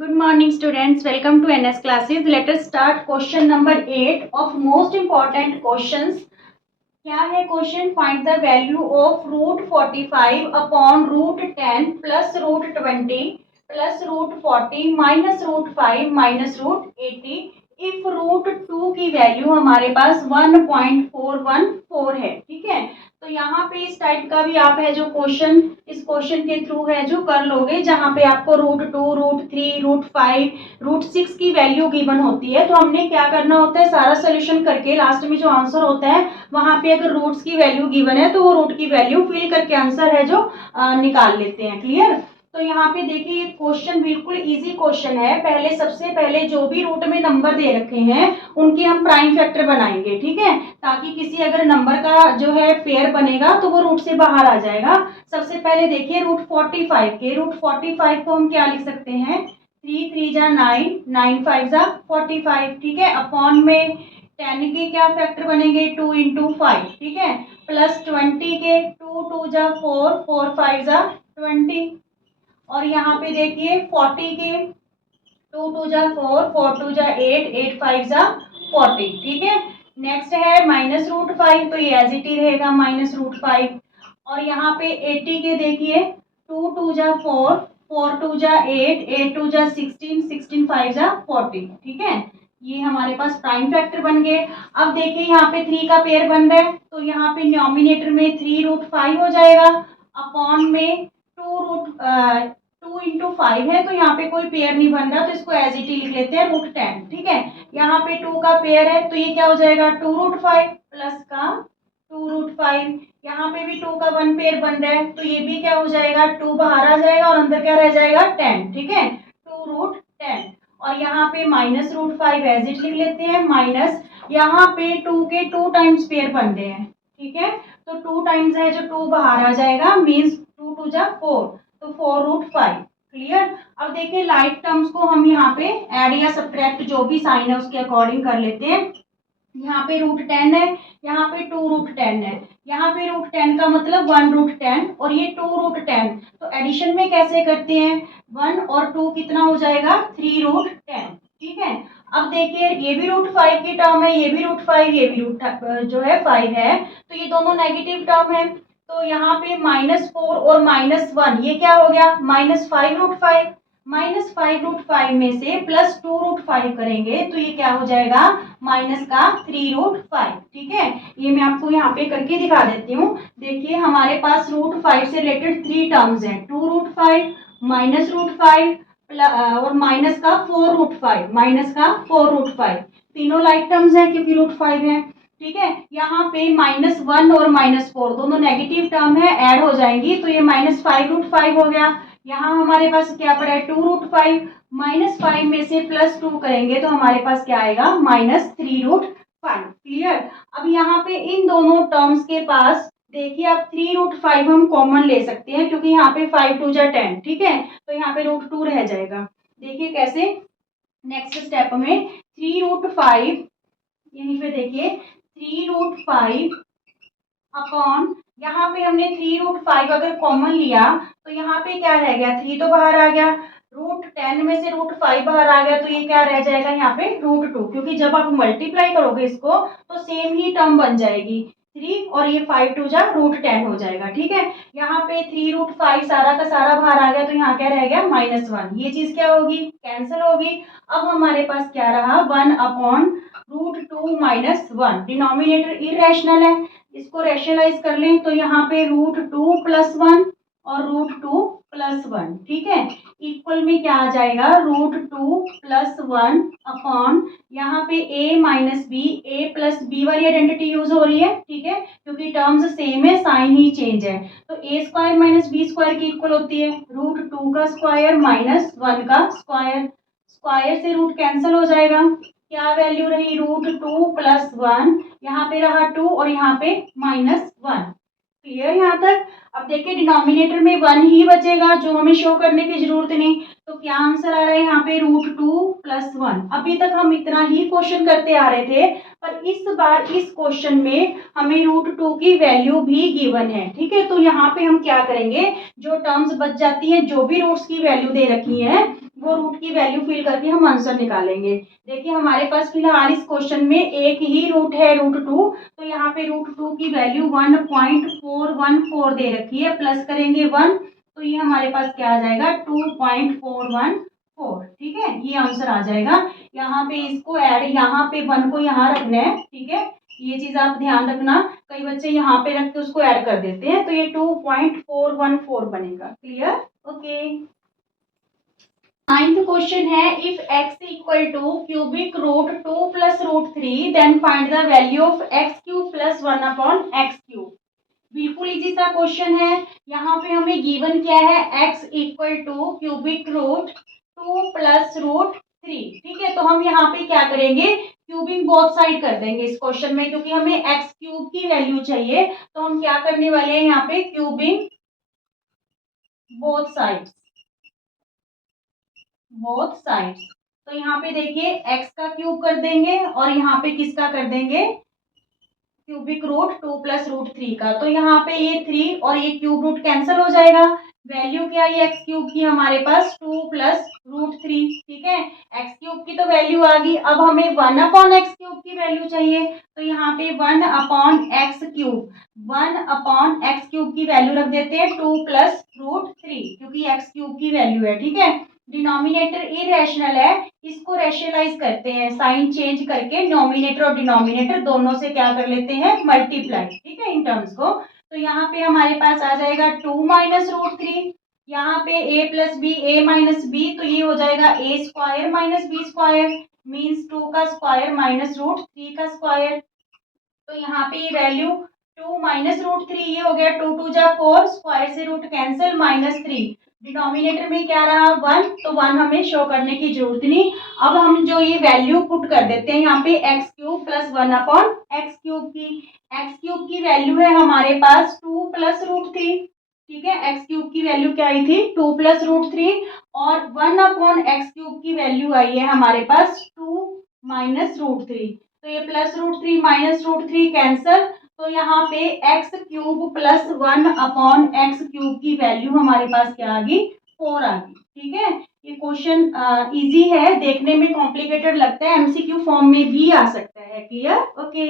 Good morning students, welcome to NS classes. Let us start question number 8 of most important questions. क्या है question? Find the value of root 45 upon root 10 plus root 20 plus root 40 minus root 5 minus root 80 if root 2 की value हमारे पास 1.414 है। ठीक है, तो यहाँ पे इस टाइप का भी आप है जो क्वेश्चन इस क्वेश्चन के थ्रू है जो कर लोगे, जहाँ पे आपको रूट 2 रूट 3 रूट 5 रूट 6 की वैल्यू गिवन होती है। तो हमने क्या करना होता है, सारा सोल्यूशन करके लास्ट में जो आंसर होता है वहां पे अगर रूट्स की वैल्यू गिवन है तो वो रूट की वैल्यू फिल करके आंसर है जो निकाल लेते हैं। क्लियर? तो यहाँ पे देखिए ये क्वेश्चन बिल्कुल इजी क्वेश्चन है। पहले सबसे पहले जो भी रूट में नंबर दे रखे हैं उनके हम प्राइम फैक्टर बनाएंगे। ठीक है, ताकि किसी अगर नंबर का जो है पेयर बनेगा तो वो रूट से बाहर आ जाएगा। सबसे पहले देखिए रूट 45 के रूट 45 को हम क्या लिख सकते हैं, 3 3 जा 9 9 5 जा 45। ठीक है, अपॉन में 10 के क्या फैक्टर बनेंगे, 2 इंटू 5। ठीक है, प्लस 20 के 2 2 जा 4 4 5 जा 20। और यहाँ पे देखिए 40 के 2 2 जा 4 4 2 जा 8 8 5 जा 40। ठीक है, नेक्स्ट है माइनस रूट 5, तो ये एज इट ही रहेगा माइनस रूट 5। और यहाँ पे 80 के देखिए 2 2 जा 4 4 2 जा 8 8 2 जा 16 16 5 जा 40। ठीक है, ये हमारे पास प्राइम फैक्टर बन गए। अब देखिए यहाँ पे 3 का पेयर बन रहा है, तो यहाँ पे डिनोमिनेटर में 3 रूट 5 हो जाएगा, अपॉन में 2 इंटू 5 है, तो यहाँ पे कोई पेयर नहीं बन रहा, तो इसको एज इट ही लिख लेते हैं रूट 10। ठीक है, यहाँ पे 2 का पेयर है तो ये क्या हो जाएगा 2 रूट 5 प्लस का 2 रूट 5। यहाँ पे भी 2 का 1 पेयर बन रहा है तो ये भी क्या हो जाएगा 2 बाहर आ जाएगा और अंदर क्या रह जाएगा 10। ठीक है, 2 रूट 10। और यहाँ पे माइनस रूट 5 एज इट लिख लेते हैं, माइनस यहाँ पे 2 के 2 टाइम्स पेयर बन रहे हैं। ठीक है, तो 2 टाइम्स है जो 2 बाहर आ जाएगा, मीन्स 2 2 जा 4, तो 4 रूट 5। क्लियर? अब देखिए लाइक टर्म्स को हम यहाँ पे ऐड या सब्ट्रैक्ट जो भी साइन है उसके अकॉर्डिंग कर लेते हैं। यहाँ पे रूट 10 है, यहाँ पे 2 रूट 10 है, यहाँ पे रूट 10 का मतलब 1 रूट 10 और ये 2 रूट 10। तो एडिशन में कैसे करते हैं, 1 और 2 कितना हो जाएगा 3 रूट 10। ठीक है, अब देखिए ये भी रूट 5 की टर्म है, ये भी रूट 5, ये भी रूट जो है 5 है, तो ये दोनों नेगेटिव टर्म है। तो यहाँ पे -4 और -1 ये क्या हो गया -5 रूट 5। -5 रूट 5 में से +2 रूट 5 करेंगे तो ये क्या हो जाएगा माइनस का 3 रूट 5। ठीक है, ये मैं आपको यहाँ पे करके दिखा देती हूँ। देखिए हमारे पास रूट 5 से रिलेटेड 3 टर्म्स हैं, 2 रूट 5 माइनस रूट 5 और माइनस का 4 रूट 5 माइनस का 4 रूट 5। तीनों लाइक टर्म्स हैं क्योंकि रूट 5 है। ठीक है, यहाँ पे -1 और -4 दोनों नेगेटिव टर्म है, ऐड हो जाएंगी तो ये -5 रूट 5 हो गया। यहाँ हमारे पास क्या पड़ा है 2 रूट 5, -5 में से +2 करेंगे तो हमारे पास क्या आएगा -3 रूट 5। क्लियर? अब यहाँ पे इन दोनों टर्म्स के पास देखिए आप 3 रूट 5 हम कॉमन ले सकते हैं क्योंकि यहाँ पे 5 2 जा 10। ठीक है, तो यहाँ पे रूट 2 रह जाएगा। देखिए कैसे, नेक्स्ट स्टेप में 3 रूट 5, यहीं पे देखिए 3 रूट 5 अपॉन, यहाँ पे हमने 3 रूट 5 अगर कॉमन लिया तो यहाँ पे क्या रह गया 3 तो बाहर आ गया, रूट 10 में से रूट 5 बाहर आ गया तो ये क्या रह जाएगा यहाँ पे रूट 2, क्योंकि जब आप मल्टीप्लाई करोगे इसको तो सेम ही टर्म बन जाएगी 3 और ये 5 2 जा रूट 10 हो जाएगा। ठीक है, यहाँ पे 3 रूट 5 सारा का सारा बाहर आ गया तो यहाँ क्या रह गया -1, ये चीज क्या होगी कैंसिल होगी। अब हमारे पास क्या रहा 1 अपॉन रूट 2 -1, डिनोमिनेटर इरेशनल है, इसको रैशनलाइज कर लें तो यहाँ पे रूट 2 + 1 और रूट 2 + 1। ठीक है, इक्वल में क्या आ जाएगा रूट 2 + 1 अपॉन, यहाँ पे a - b, a + b वाली आइडेंटिटी यूज हो रही है। ठीक है, क्योंकि टर्म्स सेम है, साइन ही चेंज है, तो a² - b² की इक्वल होती है रूट 2 का स्क्वायर -1 का स्क्वायर, स्क्वायर से रूट कैंसिल हो जाएगा, क्या वैल्यू रही रूट 2 + 1, यहाँ पे रहा 2 और यहाँ पे -1। क्लियर यहाँ तक? अब देखिए डिनोमिनेटर में 1 ही बचेगा जो हमें शो करने की जरूरत नहीं, तो क्या आंसर आ रहा है यहाँ पे रूट 2 + 1। अभी तक हम इतना ही क्वेश्चन करते आ रहे थे, पर इस बार इस क्वेश्चन में हमें रूट 2 की वैल्यू भी गिवन है। ठीक है, तो यहाँ पे हम क्या करेंगे, जो टर्म्स बच जाती हैं, जो भी रूट्स की वैल्यू दे रखी है वो रूट की वैल्यू फिल करके हम आंसर निकालेंगे। देखिए हमारे पास फिलहाल इस क्वेश्चन में एक ही रूट है, रूट 2, तो यहाँ पे रूट 2 की वैल्यू 1.414 दे रखी है, प्लस करेंगे 1 तो ये हमारे पास क्या आ जाएगा 2.414। ठीक है, ये आंसर आ जाएगा। यहाँ पे इसको ऐड, यहाँ पे 1 को यहाँ रखना है। ठीक है, ये चीज आप ध्यान रखना, कई बच्चे यहाँ पे रख के उसको ऐड कर देते हैं, तो ये 2.414 बनेगा। क्लियर? ओके। नाइन्थ क्वेश्चन है, if x equal to cubic root 2 plus root 3 then find the value of x cube plus 1 upon x cube. बिल्कुल इजी सा क्वेश्चन है। यहाँ पे हमें गिवन क्या है, x equal to cubic root 2 plus root 3। ठीक है, तो हम यहाँ पे क्या करेंगे, क्यूबिंग बोथ साइड कर देंगे इस क्वेश्चन में, क्योंकि हमें x क्यूब की वैल्यू चाहिए, तो हम क्या करने वाले हैं यहाँ पे cubing both sides, both sides. तो यहाँ पे देखिए x का क्यूब कर देंगे और यहाँ पे किसका कर देंगे, क्यूबिक रूट 2 प्लस रूट 3 का। तो यहाँ पे ये 3 और ये क्यूब रूट कैंसिल हो जाएगा। वैल्यू क्या है एक्स क्यूब की हमारे पास 2 प्लस रूट 3। ठीक है, एक्स क्यूब की तो वैल्यू आ गई, अब हमें 1 अपॉन एक्स क्यूब की वैल्यू चाहिए, तो यहाँ पे 1 upon X cube, 1 upon X cube की वैल्यू रख देते हैं 2 प्लस रूट 3, क्योंकि एक्स क्यूब की वैल्यू है। ठीक है, डिनोमिनेटर इरेशनल है, इसको रेशनलाइज करते हैं, साइन चेंज करके नोमिनेटर और डिनोमिनेटर दोनों से क्या कर लेते हैं, मल्टीप्लाई। ठीक है, इन टर्म्स को। तो यहाँ पे हमारे पास आ जाएगा 2 माइनस रूट 3, यहाँ पे a plus B, A minus B, तो ये हो जाएगा a square minus B square, means 2 का स्क्वायर माइनस रूट 3 का स्क्वायर। तो यहाँ पे ये वैल्यू 2 माइनस रूट 3, ये हो गया 2 2 जा 4, स्क्वायर से रूट कैंसिल, -3। डिनोमिनेटर में क्या रहा 1, तो 1 हमें शो करने की जरूरत नहीं। अब हम जो ये वैल्यू पुट कर देते हैं यहाँ पे X cube plus 1 upon X cube की। एक्स क्यूब की वैल्यू है हमारे पास 2 प्लस रूट 3। ठीक है, एक्स क्यूब की वैल्यू क्या आई थी 2 प्लस रूट 3, और 1 अपॉन एक्स क्यूब की वैल्यू आई है हमारे पास 2 माइनस रूट 3। तो ये plus root 3 minus root 3 cancel, तो यहाँ पे X cube plus 1 upon X cube की वैल्यू हमारे पास क्या आ गई 4 आ गई। ठीक है, ये क्वेश्चन इजी है, देखने में कॉम्प्लिकेटेड लगता है, एमसीक्यू फॉर्म में भी आ सकता है। क्लियर? ओके।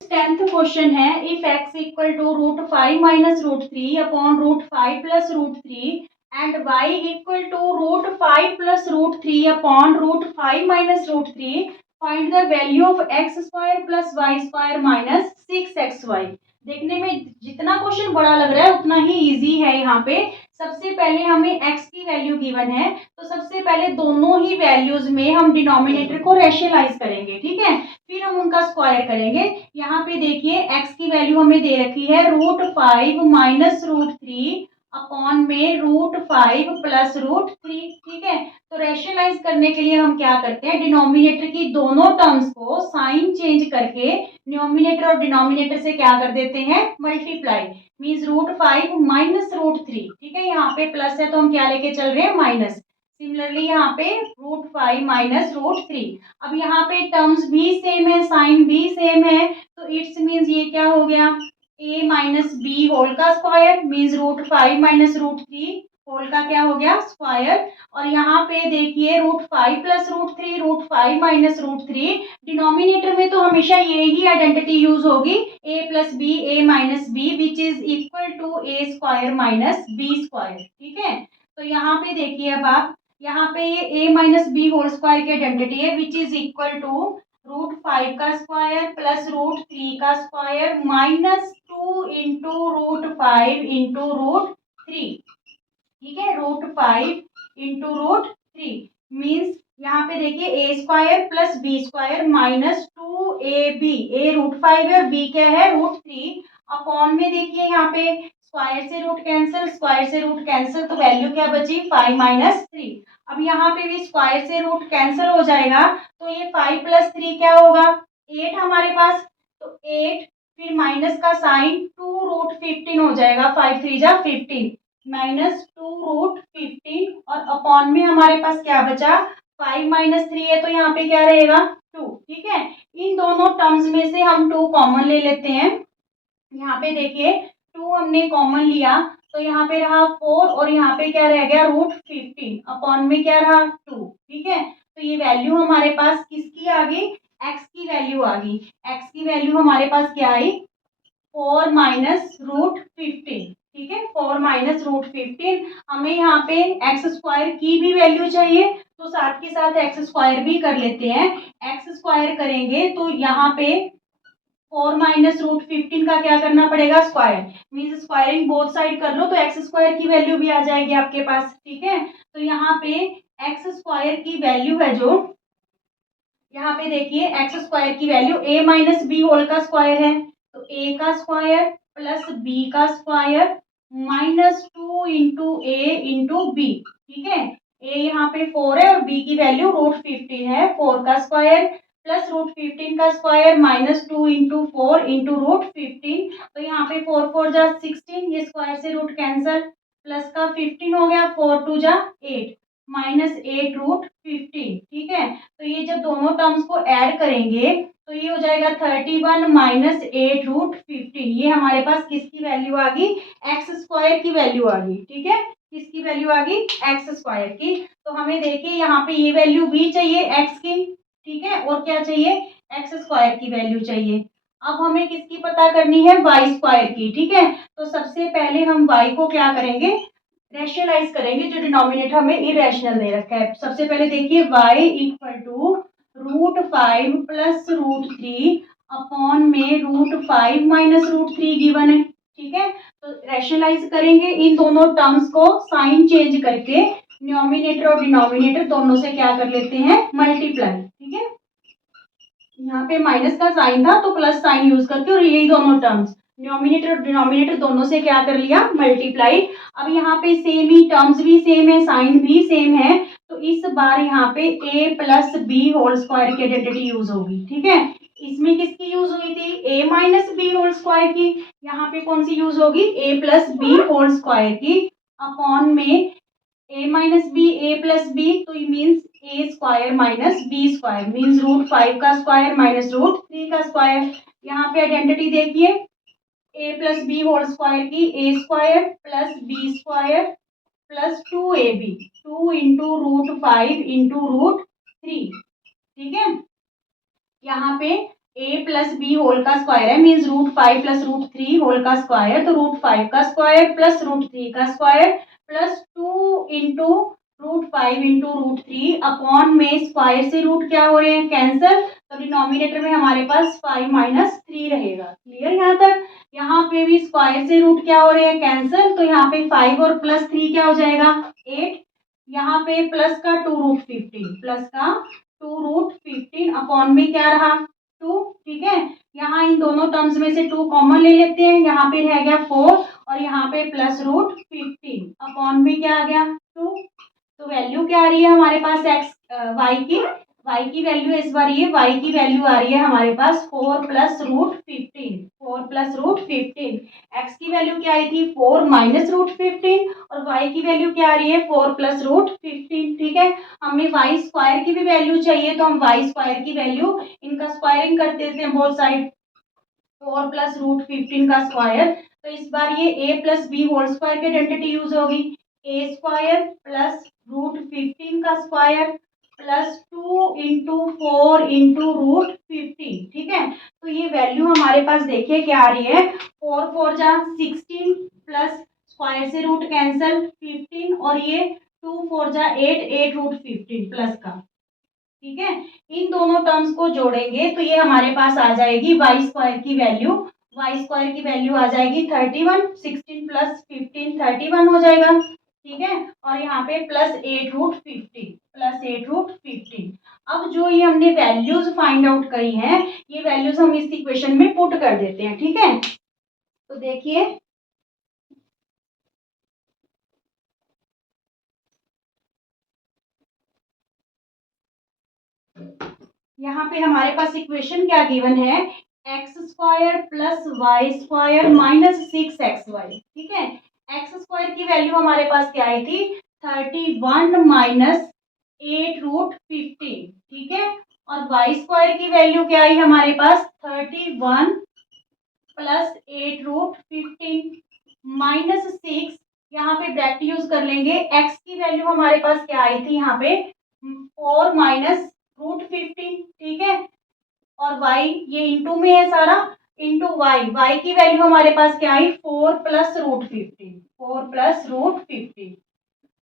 10th क्वेश्चन है, if x equal to root 5 minus root 3 upon root 5 plus root 3 and y equal to root 5 plus root 3 upon root 5 minus root 3, find the value of X square plus Y square minus 6xy। देखने में जितना question बड़ा लग रहा है उतना ही easy है। यहाँ पे सबसे पहले हमें x की वैल्यू गिवन है, तो सबसे पहले दोनों ही वैल्यूज में हम डिनोमिनेटर को रेशनलाइज करेंगे। ठीक है, फिर हम उनका स्क्वायर करेंगे। यहाँ पे देखिए x की वैल्यू हमें दे रखी है रूट 5 माइनस रूट 3 अपॉन में रूट 5 प्लस रूट 3। ठीक है, तो रेशनलाइज करने के लिए हम क्या करते हैं, डिनोमिनेटर की दोनों टर्म्स को साइन चेंज करके न्यूमिनेटर और डिनोमिनेटर से क्या कर देते हैं, multiply, means root 5 minus root 3। ठीक है, यहाँ पे प्लस है तो हम क्या लेके चल रहे हैं, माइनस। सिमिलरली यहाँ पे रूट 5 माइनस रूट 3। अब यहाँ पे टर्म्स भी सेम है, साइन भी सेम है, तो इट्स मीन्स ये क्या हो गया, a माइनस बी होल का square, means root 5 minus root 3 whole का क्या हो गया, स्क्वायर। और यहाँ पे देखिए root 5 plus root 3, root 5 minus root 3। Denominator में तो हमेशा ये ही आइडेंटिटी यूज होगी, a plus B, A minus B, which is equal to A square minus B square. ठीक है, तो यहाँ पे देखिए अब आप, यहाँ पे ये a minus B whole square की आइडेंटिटी है, which is equal to root 5 का स्क्वायर प्लस रूट 3 का square -2 into root 5 into root 3। ठीक है, रूट 5 इंटू रूट 3 मीन्स यहाँ पे देखिए A square plus B square -2ab, A root 5 है और बी क्या है रूट 3, अपॉन में देखिए यहाँ पे स्क्वायर से रूट कैंसिल, स्क्वायर से रूट कैंसिल, तो वैल्यू क्या बची 5 माइनस 3। अब यहाँ पे भी स्क्वायर से रूट कैंसिल हो जाएगा, तो ये 5 प्लस 3 क्या होगा 8 हमारे पास, तो 8 फिर माइनस का साइन 2 रूट 15 हो जाएगा, 5 3 जा 15 -2 रूट 15, और अपॉन में हमारे पास क्या बचा 5 माइनस 3 है, तो यहाँ पे क्या रहेगा 2। ठीक है, इन दोनों टर्म्स में से हम 2 कॉमन ले लेते हैं। यहाँ पे देखिए 2 हमने कॉमन लिया, तो यहाँ पे रहा 4 और यहाँ पे क्या रह गया √15 अपॉन में क्या रहा 2। ठीक है, तो ये वैल्यू हमारे पास किसकी आ गई, x की वैल्यू आ गई। x की वैल्यू हमारे पास क्या आई 4 माइनस √15। ठीक है, 4 माइनस √15। हमें यहाँ पे एक्स स्क्वायर की भी वैल्यू चाहिए, तो साथ के साथ एक्स स्क्वायर भी कर लेते हैं। एक्स स्क्वायर करेंगे तो यहाँ पे 4 माइनस √15 का क्या करना पड़ेगा square, means squaring both side कर लो तो एक्स स्क्वायर की वैल्यू भी आ जाएगी आपके पास। ठीक है, तो यहाँ पे एक्स स्क्वायर की वैल्यू है जो, यहाँ पे देखिए एक्स स्क्वायर की value a minus B whole का स्क्वायर है, तो a का स्क्वायर प्लस b का square -2 into a into B. ठीक है, a यहाँ पे 4 है और b की वैल्यू √15 है, 4 का स्क्वायर प्लस √15 का स्क्वायर -2 इंटू 4 इंटू √15। तो यहाँ पे 4 4 जा 16, ये स्क्वायर से रूट कैंसल, प्लस का 15 हो गया, 4 2 जा 8 -8 √15। ठीक है, तो ये जब दोनों टर्म्स को ऐड करेंगे तो ये हो जाएगा 31 माइनस 8 √15। ये हमारे पास किसकी वैल्यू आ गई, एक्स स्क्वायर की वैल्यू आ गई। ठीक है, किसकी वैल्यू आ गई, एक्स स्क्वायर की। तो हमें देखिए यहाँ पे ये वैल्यू भी चाहिए एक्स की। ठीक है, और क्या चाहिए, एक्स स्क्वायर की वैल्यू चाहिए। अब हमें किसकी पता करनी है, वाई स्क्वायर की। ठीक है, तो सबसे पहले हम वाई को क्या करेंगे, रैशनलाइज करेंगे, जो डिनोमिनेटर हमें इरेशनल दे रखा है। सबसे पहले देखिए y equal to √5 plus √3 upon में √5 माइनस √3 गिवन है। ठीक है, तो रैशनलाइज करेंगे इन दोनों टर्म्स को, साइन चेंज करके न्यूमरेटर और डिनोमिनेटर दोनों से क्या कर लेते हैं मल्टीप्लाई। ठीक है, यहाँ पे माइनस का साइन था तो प्लस साइन यूज करके, और यही दोनों टर्म्स न्यूमरेटर और डिनोमिनेटर दोनों से क्या कर लिया मल्टीप्लाई। अब यहाँ पे सेम ही टर्म्स भी सेम है, साइन भी सेम है, तो इस बार यहाँ पे a plus B whole square की आइडेंटिटी यूज होगी। ठीक है, इसमें किसकी यूज हुई थी, a minus B whole square की, यहाँ पे कौन सी यूज होगी a plus B whole square की अपॉन में a minus B a plus B, तो means a square minus B square, means √5 का स्क्वायर माइनस √3 का स्क्वायर। यहाँ पे आइडेंटिटी देखिए a plus B whole square की a square plus B square plus 2ab, 2 into √5 into √3। ठीक है, यहाँ पे a प्लस बी होल का स्क्वायर है, मीन्स √5 प्लस √3 होल का स्क्वायर, तो √5 का स्क्वायर प्लस √3 का square plus 2 into √5 into √3 upon में स्क्वायर से रूट क्या हो रहे हैं कैंसल, तो डिनोमिनेटर में हमारे पास 5 माइनस 3 रहेगा। क्लियर यहाँ तक, यहाँ पे भी स्क्वायर से रूट क्या हो रहे हैं कैंसल, तो यहाँ पे 5 और प्लस 3 क्या हो जाएगा 8, यहाँ पे प्लस का 2 √15, प्लस का 2 √15 अपॉन में क्या रहा 2। ठीक है, यहाँ इन दोनों टर्म्स में से 2 कॉमन ले लेते हैं, यहाँ पे रह गया 4 और यहाँ पे प्लस √15 अपॉन में क्या आ गया 2। तो वैल्यू क्या आ रही है हमारे पास एक्स y की वैल्यू इस बार ये y की वैल्यू आ रही है हमारे पास 4 प्लस √15, 4 प्लस √15। x की वैल्यू क्या आई थी 4 माइनस √15 और y की वैल्यू क्या आ रही है 4 प्लस √15। ठीक है, हमें वाई स्क्वायर की भी वैल्यू चाहिए, तो हम वाई स्क्वायर की वैल्यू इनका स्क्वायरिंग कर देते हैं बोथ साइड, 4 प्लस √15 का स्क्वायर, तो इस बार ये a plus B whole square की आइडेंटिटी यूज होगी, a स्क्वायर प्लस √15 का स्क्वायर प्लस 2 इंटू 4 इंटू √15। ठीक है, तो ये वैल्यू हमारे पास देखिए क्या आ रही है 4 4 जा 16 प्लस स्क्वायर से रूट कैंसल 15 और ये 2 4 जा 8, 8 √15 प्लस का। ठीक है, इन दोनों टर्म्स को जोड़ेंगे तो ये हमारे पास आ जाएगी वाई स्क्वायर की वैल्यू, वाई स्क्वायर की वैल्यू आ जाएगी 31, 16 प्लस 15 31 हो जाएगा। ठीक है, और यहाँ पे प्लस 8 √15, प्लस 8 √15। अब जो ये हमने वैल्यूज फाइंड आउट करी हैं, ये वैल्यूज हम इस इक्वेशन में पुट कर देते हैं। ठीक है, तो देखिए यहाँ पे हमारे पास इक्वेशन क्या गिवन है, X square plus Y square minus 6xy। ठीक है, एक्स स्क्वायर की वैल्यू हमारे पास क्या आई थी 31 माइनस 8 √15। ठीक है, और वाई स्क्वायर की वैल्यू क्या आई हमारे पास 31 प्लस 8 √15 माइनस 6 यहाँ पे ब्रैकेट यूज कर लेंगे। x की वैल्यू हमारे पास क्या आई थी यहाँ पे 4 माइनस रूट 15, ठीक है, और y ये इंटू में है सारा, इंटू y की वैल्यू हमारे पास क्या आई 4 प्लस रूट 15, 4 प्लस रूट 15।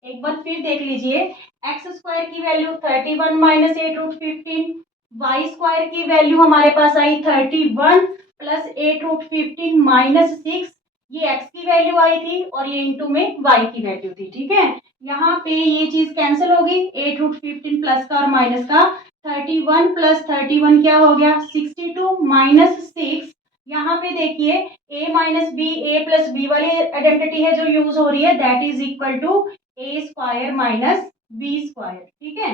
एक बार फिर देख लीजिए, एक्स स्क्वायर की value 31 minus 8 root 15, Y square की वैल्यू हमारे पास आई 31 प्लस 8 रूट 15 माइनस 6, ये एक्स की वैल्यू आई थी और ये इंटू में वाई की वैल्यू थी, ठीक है। यहाँ पे ये चीज कैंसिल होगी, 8 रूट 15 प्लस का और माइनस का, 31 प्लस 31 क्या हो गया 62 माइनस 6। यहाँ पे देखिए a minus B, A plus B वाली आइडेंटिटी है जो यूज हो रही है, that is equal to A square minus B square, ठीक है।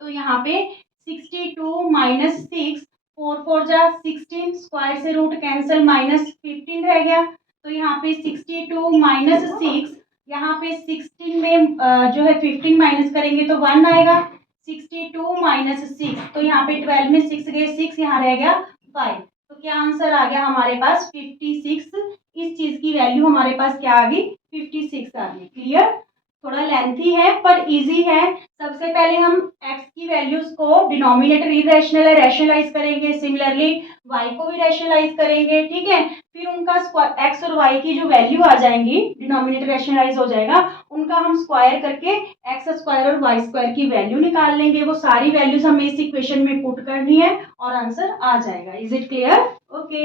तो यहाँ पे 62 माइनस 6, 4 4 जा 16, स्क्वायर से रूट कैंसिल, माइनस 15 रह गया। तो यहाँ पे 62 माइनस 6, यहाँ पे 16 में जो है 15 माइनस करेंगे तो 1 आएगा, 62 माइनस 6, तो यहाँ पे 12 में 6 गए 6, यहाँ रह गया 5। तो क्या आंसर आ गया हमारे पास 56। इस चीज की वैल्यू हमारे पास क्या आ गई 56 आ गई। क्लियर, थोड़ा लेंथी है पर इजी है। सबसे पहले हम x की वैल्यूज को डिनोमिनेटर इरेशनल है रैशनलाइज करेंगे, सिमिलरली y को भी रैशनलाइज करेंगे, ठीक है। फिर उनका x और y की जो वैल्यू आ जाएंगी, डिनोमिनेटर रैशनलाइज हो जाएगा, उनका हम स्क्वायर करके x स्क्वायर और y स्क्वायर की वैल्यू निकाल लेंगे। वो सारी वैल्यूज हमें इस इक्वेशन में पुट करनी है और आंसर आ जाएगा। Is it clear? ओके।